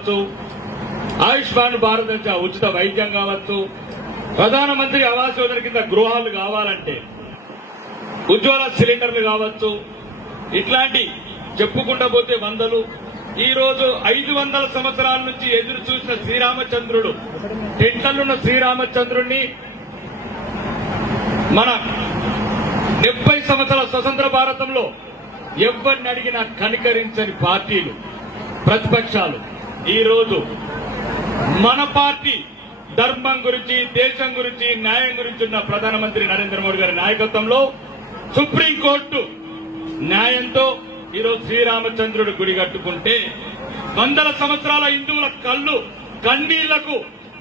కావచ్చు. ఆయుష్మాన్ భారత్ ఉచిత వైద్యం కావచ్చు. ప్రధానమంత్రి ఆవాస్ యోజన కింద గృహాలు కావాలంటే ఉజ్వల సిలిండర్లు కావచ్చు. ఇట్లాంటి చెప్పుకుంటా పోతే వందలు. ఈ రోజు ఐదు వందల సంవత్సరాల నుంచి ఎదురు చూసిన శ్రీరామచంద్రుడు టెంటలున్న శ్రీరామచంద్రుడిని మన డెబ్బై సంవత్సరాల స్వతంత్ర భారతంలో ఎవరిని అడిగినా కనికరించని పార్టీలు ప్రతిపక్షాలు. ఈరోజు మన పార్టీ ధర్మం గురించి దేశం గురించి న్యాయం గురించి ఉన్న ప్రధానమంత్రి నరేంద్ర మోడీ గారి నాయకత్వంలో సుప్రీంకోర్టు న్యాయంతో ఈరోజు శ్రీరామచంద్రుడు గుడి కట్టుకుంటే వందల సంవత్సరాల హిందువుల కళ్ళు కన్నీళ్ళకు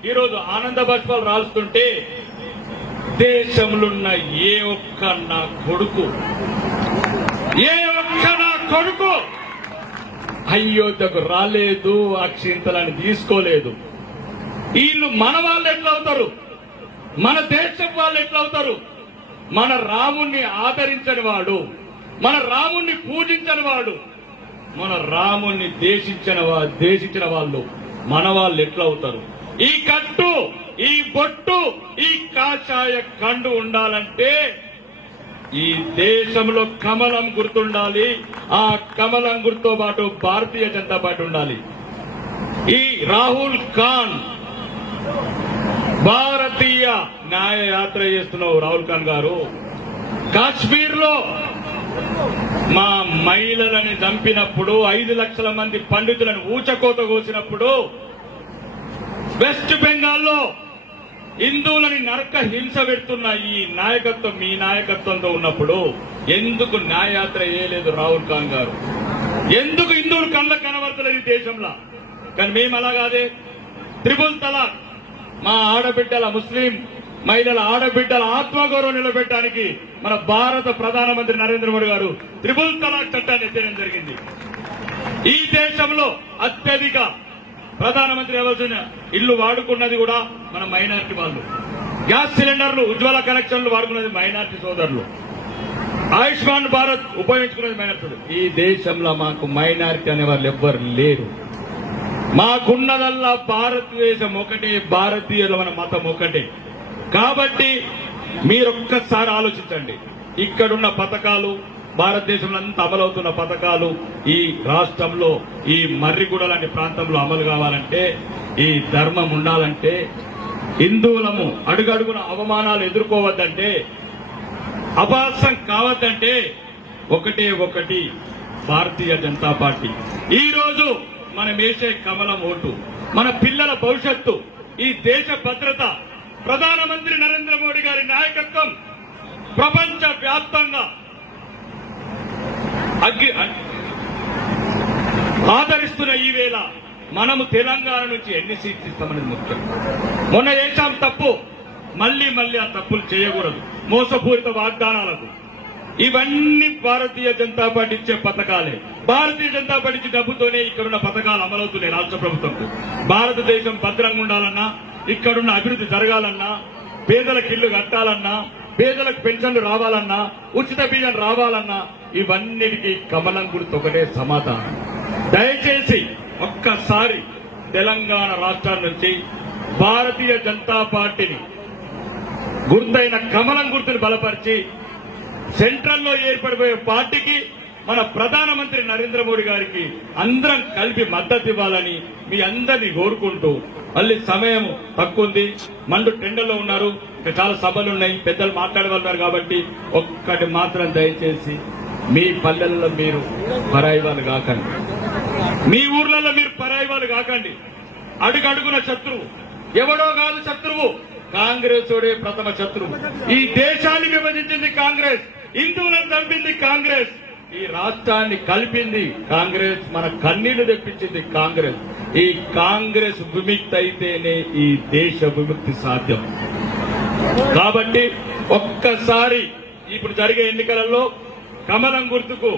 ఈరోజు ఆనంద బాష్పాలు రాలుస్తుంటే దేశంలో ఏ ఒక్క నా కొడుకు ఏ ఒక్క నా కొడుకు అయోధ్యకు రాలేదు అక్షింతలను తీసుకోలేదు. వీళ్ళు మన వాళ్ళు ఎట్లా అవుతారు? మన దేశం వాళ్ళు ఎట్లా అవుతారు? మన రాముణ్ణి ఆదరించని వాడు మన రాముణ్ణి పూజించని వాడు మన రాముణ్ణి దేశించిన వా దేశించిన వాళ్ళు మన వాళ్ళు ఎట్లా అవుతారు? ఈ కట్టు ఈ బొట్టు ఈ కాషాయ కండు ఉండాలంటే ఈ దేశంలో కమలం గుర్తుండాలి ఆ కమలం గుర్తుతో పాటు భారతీయ జనతా పార్టీ ఉండాలి. ఈ రాహుల్ ఖాన్ భారతీయ న్యాయ యాత్ర చేస్తున్నావు రాహుల్ ఖాన్ గారు. కాశ్మీర్లో మా మహిళలని చంపినప్పుడు ఐదు లక్షల మంది పండితులను ఊచకోత కోసినప్పుడు వెస్ట్ బెంగాల్లో హిందువులని నరక హింస పెడుతున్న ఈ నాయకత్వం మీ నాయకత్వంతో ఉన్నప్పుడు ఎందుకు న్యాయయాత్ర చేయలేదు రాహుల్ ఖాన్ గారు? ఎందుకు హిందువులు కళ్ళ కనబడతలేదు ఈ దేశంలో? కానీ మేము అలా కాదే. త్రిపుల్ తలాక్ మా ఆడబిడ్డల ముస్లిం మహిళల ఆడబిడ్డల ఆత్మగౌరవం నిలబెట్టడానికి మన భారత ప్రధానమంత్రి నరేంద్ర మోడీ గారు త్రిపుల్ తలాక్ చట్టాన్ని ఎత్తేయడం జరిగింది. ఈ దేశంలో అత్యధిక ప్రధానమంత్రి ఆలోచన ఇల్లు వాడుకున్నది కూడా మన మైనార్టీ వాళ్ళు. గ్యాస్ సిలిండర్లు ఉజ్వల కనెక్షన్లు వాడుకున్నది మైనారిటీ సోదరులు. ఆయుష్మాన్ భారత్ ఉపయోగించుకున్నది మైనార్టీ ఈ దేశంలో మాకు మైనారిటీ అనే వాళ్ళు ఎవ్వరు లేరు. మాకున్నదల్లా భారతదేశం ఒకటే భారతీయుల మన మతం ఒకటే. కాబట్టి మీరొక్కసారి ఆలోచించండి. ఇక్కడున్న పథకాలు భారతదేశంలో అంతా అమలవుతున్న పథకాలు ఈ రాష్ట్రంలో ఈ మర్రిగూడ లాంటి ప్రాంతంలో అమలు కావాలంటే ఈ ధర్మం ఉండాలంటే హిందువులము అడుగడుగున అవమానాలు ఎదుర్కోవద్దంటే అపాసం కావద్దంటే ఒకటే ఒకటి భారతీయ జనతా పార్టీ. ఈ రోజు మనం వేసే కమలం ఓటు మన పిల్లల భవిష్యత్తు ఈ దేశ భద్రత ప్రధానమంత్రి నరేంద్ర మోడీ గారి నాయకత్వం ప్రపంచ వ్యాప్తంగా అగ్గి ఆదరిస్తున్న ఈ వేళ మనము తెలంగాణ నుంచి ఎన్ని సీట్లు ఇస్తామనేది ముఖ్యం. మొన్న చేశాం తప్పు మళ్ళీ మళ్ళీ ఆ తప్పులు చేయకూడదు. మోసపూరిత వాగ్దానాలకు. ఇవన్నీ భారతీయ జనతా పార్టీ ఇచ్చే పథకాలే. భారతీయ జనతా పార్టీ ఇచ్చే డబ్బుతోనే ఇక్కడున్న పథకాలు అమలవుతున్నాయి రాష్ట్ర ప్రభుత్వంకు. భారతదేశం భద్రంగా ఉండాలన్నా ఇక్కడున్న అభివృద్ధి జరగాలన్నా పేదలకు ఇల్లు కట్టాలన్నా పేదలకు పెన్షన్లు రావాలన్నా ఉచిత బియ్యం రావాలన్నా ఇవన్నిటికీ కమలం గుర్తు ఒకటే సమాధానం. దయచేసి ఒక్కసారి తెలంగాణ రాష్ట్రం నుంచి భారతీయ జనతా పార్టీని గుర్తైన కమలం గుర్తుని బలపరిచి సెంట్రల్లో ఏర్పడిపోయే పార్టీకి మన ప్రధానమంత్రి నరేంద్ర మోడీ గారికి అందరం కలిపి మద్దతు ఇవ్వాలని మీ అందరినీ కోరుకుంటూ మళ్ళీ సమయం తక్కువ ఉంది. మండు టెండర్లో ఉన్నారు. ఇంకా చాలా సభలు ఉన్నాయి. పెద్దలు మాట్లాడగలుగుతారు కాబట్టి ఒక్కటి మాత్రం దయచేసి మీ పల్లెల్లో మీరు పరాయి వాళ్ళు కాకండి. మీ ఊర్లలో మీరు పరాయి వాళ్ళు కాకండి అడుగడుగున శత్రువు. ఎవడో కాదు శత్రువు. కాంగ్రెస్ ఓడే ప్రథమ శత్రువు. ఈ దేశాన్ని విభజించింది కాంగ్రెస్. హిందువులను చంపింది కాంగ్రెస్. ఈ రాష్ట్రాన్ని కలిపింది కాంగ్రెస్ మన కన్నీళ్ళు తెప్పించింది కాంగ్రెస్. ఈ కాంగ్రెస్ విముక్తి అయితేనే ఈ దేశ విముక్తి సాధ్యం. కాబట్టి ఒక్కసారి ఇప్పుడు జరిగే ఎన్నికలలో కమలం గుర్తుకు